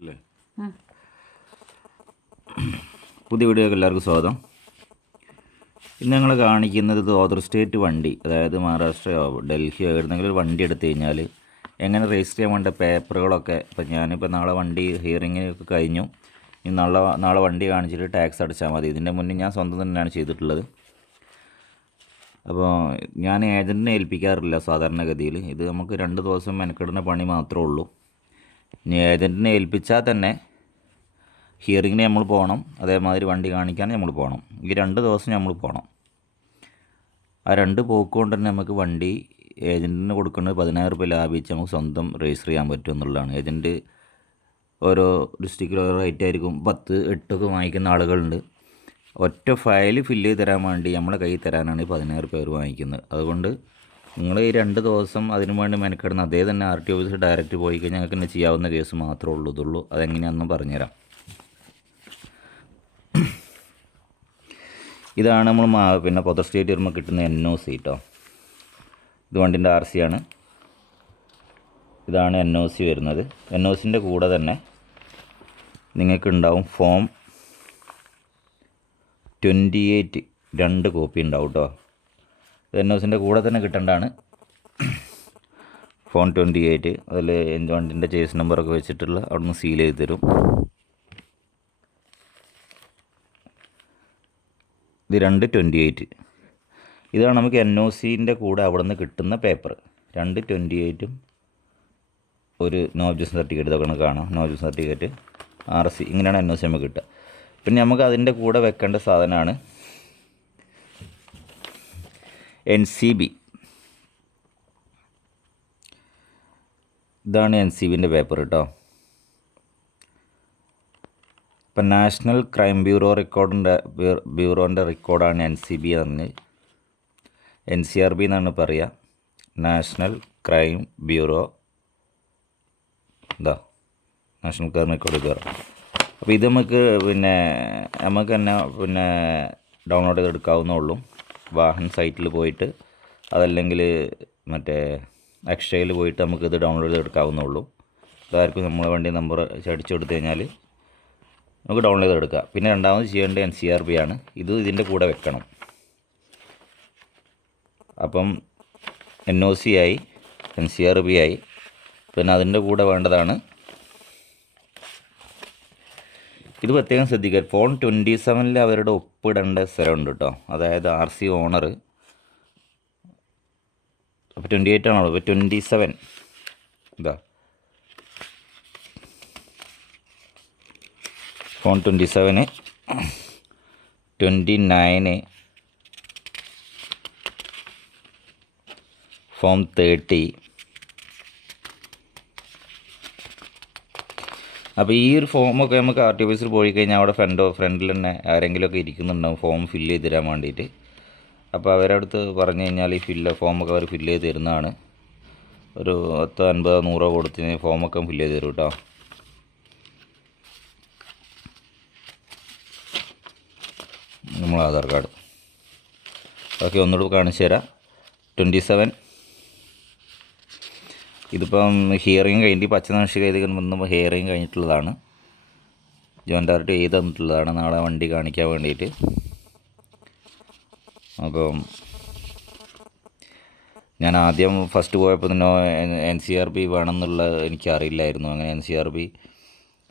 അല്ലേ? പുതിയ വീഡിയോക്ക് എല്ലാവർക്കും സ്വാഗതം. ഇന്ന് ഞങ്ങൾ കാണിക്കുന്നത് ഇത് ഓതർ സ്റ്റേറ്റ് വണ്ടി അതായത് മഹാരാഷ്ട്രയോ ഡൽഹിയോ എവിടെന്നെങ്കിലും ഒരു വണ്ടി എടുത്തു കഴിഞ്ഞാൽ എങ്ങനെ രജിസ്റ്റർ ചെയ്യാൻ വേണ്ട പേപ്പറുകളൊക്കെ ഇപ്പം ഞാനിപ്പോൾ നാളെ വണ്ടി ഹിയറിങ്ങിനൊക്കെ കഴിഞ്ഞു. ഇനി നാളെ നാളെ വണ്ടി കാണിച്ചിട്ട് ടാക്സ് അടച്ചാൽ മതി. ഇതിന്റെ മുന്നേ ഞാൻ സ്വന്തം തന്നെയാണ് ചെയ്തിട്ടുള്ളത്. അപ്പോൾ ഞാൻ ഏജന്റിനെ ഏൽപ്പിക്കാറില്ല സാധാരണഗതിയിൽ ഇത് നമുക്ക് രണ്ട് ദിവസം മെനക്കെടുന്ന പണി മാത്രമേ ഉള്ളൂ. ഇനി ഏജന്റിനെ ഏൽപ്പിച്ചാൽ തന്നെ ഹിയറിങ്ങിന് നമ്മൾ പോകണം. അതേമാതിരി വണ്ടി കാണിക്കാൻ നമ്മൾ പോകണം. ഈ രണ്ട് ദിവസം നമ്മൾ പോകണം. ആ രണ്ട് പോക്ക് കൊണ്ട് തന്നെ നമുക്ക് വണ്ടി ഏജന്റിന് കൊടുക്കുന്നത് പതിനായിരം റുപ്യ ലാഭിച്ച് നമുക്ക് സ്വന്തം രജിസ്റ്റർ ചെയ്യാൻ പറ്റും എന്നുള്ളതാണ്. ഏജന്റ് ഓരോ ഡിസ്ട്രിക്റ്റിൽ ഓരോ റേറ്റ് ആയിരിക്കും. പത്ത് എട്ടൊക്കെ വാങ്ങിക്കുന്ന ആളുകളുണ്ട്. ഒറ്റ ഫയൽ ഫില്ല് ചെയ്ത് തരാൻ വേണ്ടി നമ്മളെ കയ്യിൽ തരാനാണ് ഈ പതിനായിരം റുപ്യ അവർ വാങ്ങിക്കുന്നത്. അതുകൊണ്ട് നിങ്ങൾ ഈ രണ്ട് ദിവസം അതിനു വേണ്ടി മെനക്കെടുന്ന അതേ തന്നെ ആർ ടി ഓഫീസിൽ ഡയറക്റ്റ് പോയി കഴിഞ്ഞാൽ ഞങ്ങൾക്ക് തന്നെ ചെയ്യാവുന്ന കേസ് മാത്രമേ ഉള്ളൂ ഇതുള്ളൂ. അതെങ്ങനെയാണെന്ന് പറഞ്ഞുതരാം. ഇതാണ് നമ്മൾ പിന്നെ പൊതു സ്റ്റേറ്റ് വരുമ്പോൾ കിട്ടുന്ന എൻ ഒ സി കേട്ടോ ഇത് വണ്ടിന്റെ ആർ സി ആണ്. ഇതാണ് എൻ ഒ സി വരുന്നത്. എൻ ഒ സിന്റെ കൂടെ തന്നെ നിങ്ങൾക്കുണ്ടാവും ഫോം ട്വന്റി എയ്റ്റ് രണ്ട് കോപ്പി ഉണ്ടാവും കേട്ടോ എൻ ഒ സിന്റെ കൂടെ തന്നെ കിട്ടേണ്ടതാണ്. ഫോൺ ട്വന്റി എയ്റ്റ് അതിൽ വണ്ടിന്റെ ചേസ് നമ്പറൊക്കെ വെച്ചിട്ടുള്ള അവിടുന്ന് സീൽ ചെയ്ത് തരും. ഇത് രണ്ട് ട്വന്റി എയ്റ്റ്. ഇതാണ് നമുക്ക് എൻ ഒ സിന്റെ കൂടെ അവിടെ നിന്ന് കിട്ടുന്ന പേപ്പർ രണ്ട് ട്വന്റി എയ്റ്റും ഒരു നോ ഒബ്ജക്ഷൻ സർട്ടിഫിക്കറ്റ് ഇതൊക്കെ കാണാം. No objection certificate R C ഇങ്ങനെയാണ് എൻ ഒ സി നമുക്ക് കിട്ടുക. പിന്നെ നമുക്ക് അതിന്റെ കൂടെ വെക്കേണ്ട സാധനമാണ് എൻ സി ബി. ഇതാണ് എൻ സി ബിന്റെ പേപ്പർ കേട്ടോ ഇപ്പം നാഷണൽ ക്രൈം ബ്യൂറോ റെക്കോർഡിന്റെ ബ്യൂറോന്റെ റെക്കോർഡാണ് എൻ സി ബി എന്ന് എൻ സി ആർ ബി എന്നാണ് പറയുക. National crime bureau. എന്താ നാഷണൽ ക്രൈം റെക്കോർഡ് ബ്യൂറോ. അപ്പോൾ ഇത് നമുക്ക് പിന്നെ നമുക്ക് തന്നെ പിന്നെ ഡൗൺലോഡ് ചെയ്തെടുക്കാവുന്നേ ഉള്ളൂ. വാഹൻ സൈറ്റിൽ പോയിട്ട് അതല്ലെങ്കിൽ മറ്റേ അക്ഷയയിൽ പോയിട്ട് നമുക്കിത് ഡൗൺലോഡ് ചെയ്ത് എടുക്കാവുന്നുള്ളൂ അതായിരിക്കും നമ്മളെ വണ്ടി നമ്പർ അടിച്ചു കൊടുത്തു കഴിഞ്ഞാൽ നമുക്ക് ഡൗൺലോഡ് ചെയ്തെടുക്കാം. പിന്നെ രണ്ടാമത് ചെയ്യേണ്ടത് എൻ സി ആർ ബി ആണ്. ഇത് ഇതിന്റെ കൂടെ വെക്കണം. അപ്പം എൻ ഒ സി ആയി എൻ സി ആർ ബി ആയി. പിന്നെ അതിന്റെ കൂടെ വേണ്ടതാണ് ഇത് പ്രത്യേകം ശ്രദ്ധിക്കുക. ഫോൺ ട്വന്റി സെവനിൽ അവരുടെ ഒപ്പിടേണ്ട സ്ഥലമുണ്ട് കേട്ടോ. അതായത് ആർ സി ഓണർ അപ്പോൾ ട്വന്റി എയ്റ്റ് ആണോ അപ്പോൾ ട്വന്റി സെവൻ ഇതാ. Form twenty seven twenty nine form thirty അപ്പോൾ ഈ ഒരു ഫോമൊക്കെ നമുക്ക് ആർ ടി ഓഫീസിൽ പോയി കഴിഞ്ഞാൽ അവിടെ ഫ്രണ്ടോ ഫ്രണ്ടിൽ തന്നെ ആരെങ്കിലുമൊക്കെ ഇരിക്കുന്നുണ്ടാവും ഫോം ഫില്ല് ചെയ്ത് തരാൻ വേണ്ടിയിട്ട്. അപ്പോൾ അവരടുത്ത് പറഞ്ഞു കഴിഞ്ഞാൽ ഈ ഫില്ല് ഫോമൊക്കെ അവർ ഫില്ല് ചെയ്ത് തരുന്നതാണ്. ഒരു പത്തോ അൻപതോ നൂറോ കൊടുത്ത് ഫോമൊക്കെ ഫില്ല് ചെയ്ത് തരും കേട്ടോ നമ്മൾ ആധാർ കാർഡ്. ഓക്കെ ഒന്നുകൂടെ കാണിച്ചു തരാം. ട്വന്റി സെവൻ ഇതിപ്പം ഹിയറിങ് കഴിഞ്ഞിട്ട് പച്ച നിമിഷം ചെയ്ത് വന്നപ്പോൾ ഹിയറിങ് കഴിഞ്ഞിട്ടുള്ളതാണ്. ജോയിന്റ് ഡയറക്റ്റ് ചെയ്ത് തന്നിട്ടുള്ളതാണ്. നാളെ വണ്ടി കാണിക്കാൻ വേണ്ടിയിട്ട്. അപ്പം ഞാൻ ആദ്യം ഫസ്റ്റ് പോയപ്പോൾ തന്നെ എൻ സി ആർ ബി വേണമെന്നുള്ള എനിക്കറിയില്ലായിരുന്നു. അങ്ങനെ എൻ സി ആർ ബി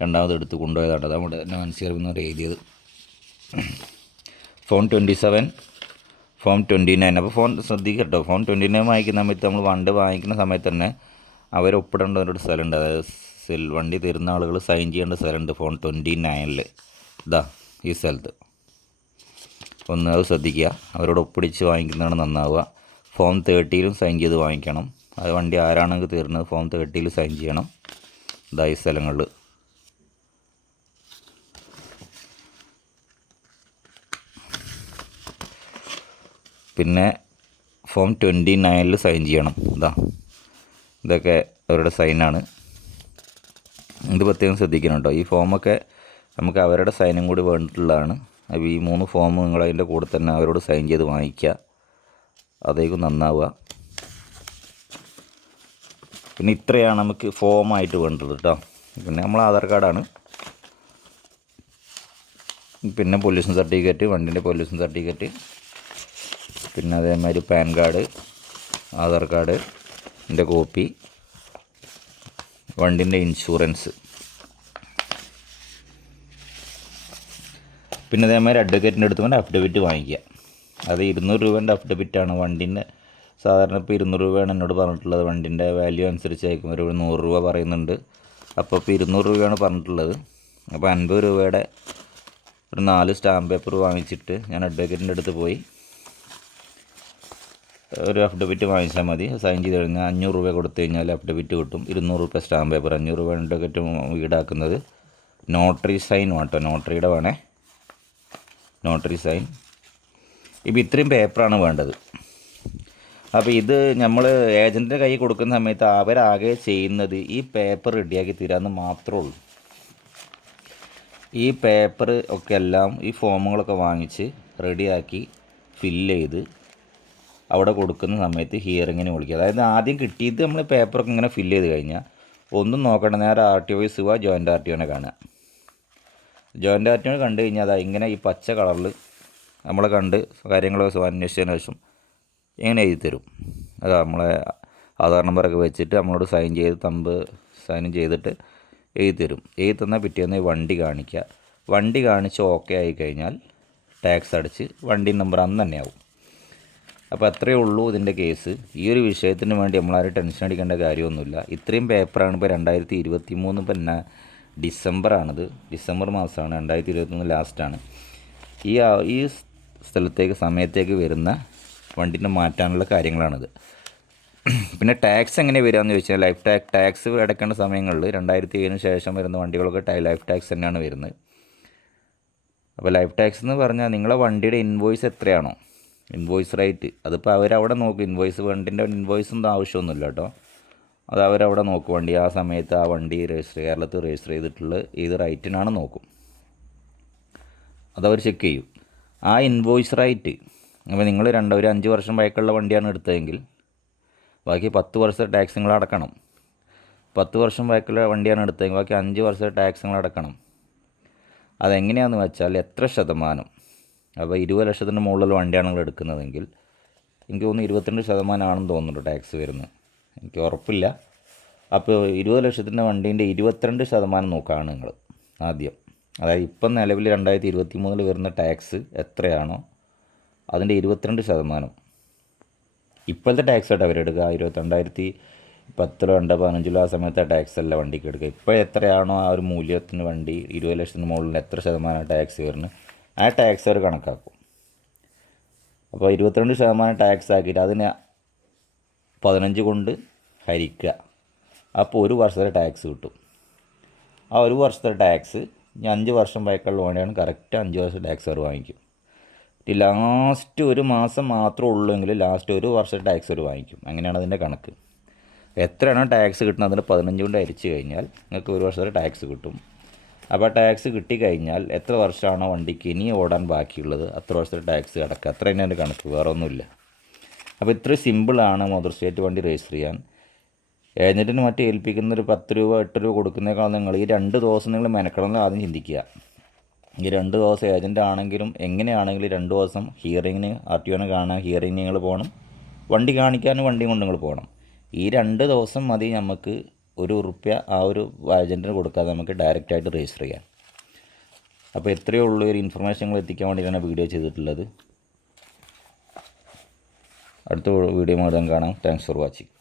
രണ്ടാമത് എടുത്ത് കൊണ്ടുപോയതാണ്. അതുകൊണ്ട് തന്നെ എൻ സി ആർ ബി എന്ന് എഴുതിയത്. Form twenty seven form twenty nine അപ്പോൾ ഫോൺ ശ്രദ്ധിക്കട്ടോ ഫോൺ ട്വന്റി നയൻ വാങ്ങിക്കുന്ന സമയത്ത് നമ്മൾ വണ്ട് വാങ്ങിക്കുന്ന സമയത്ത് തന്നെ അവർ ഒപ്പിടേണ്ട ഒരു സ്ഥലമുണ്ട്. അതായത് സെൽ വണ്ടി തരുന്ന ആളുകൾ സൈൻ ചെയ്യേണ്ട സ്ഥലമുണ്ട് ഫോൺ ട്വന്റി നയനിൽ ഇതാ ഈ സ്ഥലത്ത്. ഒന്ന് അത് ശ്രദ്ധിക്കുക. അവരോട് ഒപ്പിടിച്ച് വാങ്ങിക്കുന്നതാണ് നന്നാവുക. ഫോം തേർട്ടിയിലും സൈൻ ചെയ്ത് വാങ്ങിക്കണം. അത് വണ്ടി ആരാണെങ്കിൽ തീർന്നത് ഫോം തേർട്ടിയിൽ സൈൻ ചെയ്യണം. ഇതാ ഈ സ്ഥലങ്ങളിൽ പിന്നെ ഫോം ട്വന്റി നയനിൽ സൈൻ ചെയ്യണം. ഇതാ ഇതൊക്കെ അവരുടെ സൈനാണ്. ഇത് പ്രത്യേകം ശ്രദ്ധിക്കണം കേട്ടോ ഈ ഫോമൊക്കെ നമുക്ക് അവരുടെ സൈനും കൂടി വേണ്ടിയിട്ടുള്ളതാണ് അപ്പോൾ ഈ മൂന്ന് ഫോം നിങ്ങൾ അതിന്റെ കൂടെ തന്നെ അവരോട് സൈൻ ചെയ്ത് വാങ്ങിക്കുക അതേക്കും നന്നാവുക. പിന്നെ ഇത്രയാണ് നമുക്ക് ഫോമായിട്ട് വേണ്ടത് കേട്ടോ പിന്നെ നമ്മൾ ആധാർ കാർഡാണ്. പിന്നെ പൊല്യൂഷൻ സർട്ടിഫിക്കറ്റ് വണ്ടിന്റെ പൊല്യൂഷൻ സർട്ടിഫിക്കറ്റ്. പിന്നെ അതേമാതിരി പാൻ കാർഡ് ആധാർ കാർഡ്. എന്റെ കോപ്പി വണ്ടിന്റെ ഇൻഷുറൻസ്. പിന്നെ അതേമാതിരി അഡ്വക്കേറ്റിന്റെ അടുത്ത് കൊണ്ട് അഫിഡവിറ്റ് വാങ്ങിക്കുക. അത് ഇരുന്നൂറ് രൂപേന്റെ അഫിഡവിറ്റാണ് വണ്ടിന്റെ സാധാരണ ഇപ്പോൾ ഇരുന്നൂറ് രൂപയാണ് എന്നോട് പറഞ്ഞിട്ടുള്ളത്. വണ്ടിന്റെ വാല്യൂ അനുസരിച്ച് അയക്കും. ഒരു നൂറ് രൂപ പറയുന്നുണ്ട്. അപ്പോൾ ഇപ്പോൾ ഇരുന്നൂറ് രൂപയാണ് പറഞ്ഞിട്ടുള്ളത്. അപ്പോൾ അൻപത് രൂപയുടെ ഒരു നാല് സ്റ്റാമ്പ് പേപ്പർ വാങ്ങിച്ചിട്ട് ഞാൻ അഡ്വക്കേറ്റിന്റെ അടുത്ത് പോയി. ഒരു അഫിഡവിറ്റ് വാങ്ങിച്ചാൽ മതി. സൈൻ ചെയ്ത് കഴിഞ്ഞാൽ അഞ്ഞൂറ് രൂപ കൊടുത്തു കഴിഞ്ഞാൽ അഫിഡവിറ്റ് കിട്ടും. ഇരുന്നൂറ് രൂപ സ്റ്റാമ്പ് പേപ്പർ അഞ്ഞൂറ് രൂപ അഡ്വക്കേറ്റ് ഈടാക്കുന്നത് നോട്ടറി സൈൻ വേട്ടോ നോട്ടറിയുടെ വേണേ. നോട്ടറി സൈൻ ഇപ്പം ഇത്രയും പേപ്പറാണ് വേണ്ടത്. അപ്പോൾ ഇത് നമ്മൾ ഏജന്റിന്റെ കൈ കൊടുക്കുന്ന സമയത്ത് അവരാകെ ചെയ്യുന്നത് ഈ പേപ്പർ റെഡിയാക്കി തരാമെന്ന് മാത്രമേ ഉള്ളൂ. ഈ പേപ്പർ ഒക്കെ എല്ലാം ഈ ഫോമുകളൊക്കെ വാങ്ങിച്ച് റെഡിയാക്കി ഫില്ല് ചെയ്ത് അവിടെ കൊടുക്കുന്ന സമയത്ത് ഹിയറിങ്ങിന് വിളിക്കുക. അതായത് ആദ്യം കിട്ടിയത് നമ്മൾ പേപ്പറൊക്കെ ഇങ്ങനെ ഫില്ല് ചെയ്ത് കഴിഞ്ഞാൽ ഒന്നും നോക്കണ്ട നേരെ ആർ ടി ഒ സുവ ജോയിന്റ് ആർ ടി ഒനെ കാണുക. ജോയിന്റ് ആർ ടി ഒനെ കണ്ടു കഴിഞ്ഞാൽ അതാ ഇങ്ങനെ ഈ പച്ച കളറിൽ നമ്മളെ കണ്ട് കാര്യങ്ങളൊക്കെ അന്വേഷിച്ചതിന് ശേഷം ഇങ്ങനെ എഴുതി തരും. അതാ നമ്മളെ ആധാർ നമ്പറൊക്കെ വെച്ചിട്ട് നമ്മളോട് സൈൻ ചെയ്ത് തമ്പ് സൈൻ ചെയ്തിട്ട് എഴുതി തരും. എഴുതി തന്നാൽ പിറ്റേന്ന് വണ്ടി കാണിക്കുക. വണ്ടി കാണിച്ച് ഓക്കെ ആയി കഴിഞ്ഞാൽ ടാക്സ് അടിച്ച് വണ്ടി നമ്പർ അന്ന് തന്നെ ആവും. അപ്പോൾ അത്രയേ ഉള്ളൂ ഇതിന്റെ കേസ്. ഈ ഒരു വിഷയത്തിന് വേണ്ടി നമ്മളാരും ടെൻഷൻ അടിക്കേണ്ട കാര്യമൊന്നുമില്ല. ഇത്രയും പേപ്പറാണ് ഇപ്പോൾ രണ്ടായിരത്തി ഇരുപത്തി മൂന്ന് പിന്നെ ഡിസംബറാണിത്. ഡിസംബർ മാസമാണ് രണ്ടായിരത്തി ഇരുപത്തൊന്ന് ലാസ്റ്റാണ്. ഈ ഈ സ്ഥലത്തേക്ക് സമയത്തേക്ക് വരുന്ന വണ്ടിനെ മാറ്റാനുള്ള കാര്യങ്ങളാണിത്. പിന്നെ ടാക്സ് എങ്ങനെ വരികയെന്ന് ചോദിച്ചാൽ ലൈഫ് ടാക്സ് ടാക്സ് അടയ്ക്കേണ്ട സമയങ്ങളിൽ രണ്ടായിരത്തി ഏഴിന് ശേഷം വരുന്ന വണ്ടികളൊക്കെ ലൈഫ് ടാക്സ് തന്നെയാണ് വരുന്നത്. അപ്പോൾ ലൈഫ് ടാക്സ് എന്ന് പറഞ്ഞാൽ നിങ്ങളെ വണ്ടിയുടെ ഇൻവോയ്സ് എത്രയാണോ? Invoice rate. അതിപ്പോൾ അവരവിടെ നോക്കും. ഇൻവോയ്സ് വണ്ടിന്റെ ഇൻവോയ്സ് ഒന്നും ആവശ്യമൊന്നുമില്ല കേട്ടോ. അത് അവരവിടെ നോക്കും. വണ്ടി ആ സമയത്ത് ആ വണ്ടി രജിസ്റ്റർ കേരളത്തിൽ രജിസ്റ്റർ ചെയ്തിട്ടുള്ള ഏത് റൈറ്റിനാണ് നോക്കും. അതവർ ചെക്ക് ചെയ്യും. ആ ഇൻവോയ്സ് റൈറ്റ് അപ്പോൾ നിങ്ങൾ രണ്ട് ഒരു അഞ്ച് വർഷം പഴക്കമുള്ള വണ്ടിയാണ് എടുത്തതെങ്കിൽ ബാക്കി പത്ത് വർഷത്തെ ടാക്സ് നിങ്ങൾ അടക്കണം. പത്ത് വർഷം പഴക്കമുള്ള വണ്ടിയാണ് എടുത്തതെങ്കിൽ ബാക്കി അഞ്ച് വർഷത്തെ ടാക്സ് നിങ്ങൾ അടക്കണം. അതെങ്ങനെയാണെന്ന് വെച്ചാൽ എത്ര ശതമാനം അപ്പോൾ ഇരുപത് ലക്ഷത്തിന്റെ മുകളിലുള്ള വണ്ടിയാണ് നിങ്ങൾ എടുക്കുന്നതെങ്കിൽ എനിക്ക് തോന്നുന്നു ഇരുപത്തിരണ്ട് ശതമാനമാണെന്ന് തോന്നുന്നു ടാക്സ് വരുന്നത്. എനിക്ക് ഉറപ്പില്ല. അപ്പോൾ ഇരുപത് ലക്ഷത്തിന്റെ വണ്ടീന്റെ ഇരുപത്തിരണ്ട് ശതമാനം നോക്കുകയാണ് നിങ്ങൾ ആദ്യം. അതായത് ഇപ്പം നിലവിൽ രണ്ടായിരത്തി ഇരുപത്തി മൂന്നിൽ വരുന്ന ടാക്സ് എത്രയാണോ അതിന്റെ ഇരുപത്തിരണ്ട് ശതമാനം. ഇപ്പോഴത്തെ ടാക്സ് ആയിട്ട് അവരെടുക്കുക ഇരുപത്തി രണ്ടായിരത്തി പത്തിലോ രണ്ടോ പതിനഞ്ചിലോ ആ സമയത്തെ ടാക്സ് അല്ല വണ്ടിക്ക് എടുക്കുക. ഇപ്പോൾ എത്രയാണോ ആ ഒരു മൂല്യത്തിന് വണ്ടി ഇരുപത് ലക്ഷത്തിന് മുകളിൽ എത്ര ശതമാനം ടാക്സ് വരുന്നത്? ആ ടാക്സ് അവർ കണക്കാക്കും. അപ്പോൾ ഇരുപത്തിരണ്ട് ശതമാനം ടാക്സ് ആക്കിയിട്ട് അതിനെ പതിനഞ്ച് കൊണ്ട് ഹരിക്കുക. അപ്പോൾ ഒരു വർഷത്തെ ടാക്സ് കിട്ടും. ആ ഒരു വർഷത്തെ ടാക്സ് ഇനി അഞ്ച് വർഷം വയക്കുള്ള ലോണാണ് കറക്റ്റ് അഞ്ച് വർഷം ടാക്സ് അവർ വാങ്ങിക്കും. ഈ ലാസ്റ്റ് ഒരു മാസം മാത്രമേ ഉള്ളൂ എങ്കിൽ ലാസ്റ്റ് ഒരു വർഷം ടാക്സ് അവർ വാങ്ങിക്കും. അങ്ങനെയാണ് അതിന്റെ കണക്ക്. എത്രയാണോ ടാക്സ് കിട്ടുന്നത് അതിന്റെ പതിനഞ്ച് കൊണ്ട് അരിച്ചു കഴിഞ്ഞാൽ നിങ്ങൾക്ക് ഒരു വർഷത്തെ ടാക്സ് കിട്ടും. അപ്പോൾ ടാക്സ് കിട്ടിക്കഴിഞ്ഞാൽ എത്ര വർഷമാണോ വണ്ടിക്ക് ഇനി ഓടാൻ ബാക്കിയുള്ളത്? അത്ര വർഷത്തെ ടാക്സ് കിടക്കുക അത്ര തന്നെ ഒരു കണക്ക് വേറെ ഒന്നുമില്ല. അപ്പോൾ ഇത്ര സിമ്പിളാണ് മോട്ടോർ സ്റ്റേറ്റ് വണ്ടി രജിസ്റ്റർ ചെയ്യാൻ. ഏജന്റിന് മറ്റേ ഏൽപ്പിക്കുന്ന ഒരു പത്ത് രൂപ എട്ട് രൂപ കൊടുക്കുന്നേക്കാൾ നിങ്ങൾ ഈ രണ്ട് ദിവസം നിങ്ങൾ മെനക്കണമെന്ന് ആദ്യം ചിന്തിക്കുക. ഈ രണ്ട് ദിവസം ഏജന്റ് ആണെങ്കിലും എങ്ങനെയാണെങ്കിലും രണ്ട് ദിവസം ഹിയറിങ്ങിന് ആർ ടി ഒനെ കാണാൻ ഹിയറിങ്ങിന് നിങ്ങൾ പോകണം. വണ്ടി കാണിക്കാനും വണ്ടി കൊണ്ട് നിങ്ങൾ പോകണം. ഈ രണ്ട് ദിവസം മതി നമുക്ക് ഒരു ഉറുപ്യ ആ ഒരു ഏജന്റിന് കൊടുക്കാതെ നമുക്ക് ഡയറക്റ്റായിട്ട് രജിസ്റ്റർ ചെയ്യാം. അപ്പോൾ എത്രയേ ഉള്ളൂ ഒരു ഇൻഫർമേഷൻ നിങ്ങൾ എത്തിക്കാൻ വേണ്ടിയിട്ടാണ് വീഡിയോ ചെയ്തിട്ടുള്ളത്. അടുത്ത വീഡിയോ മുഴുവൻ കാണാം. Thanks for watching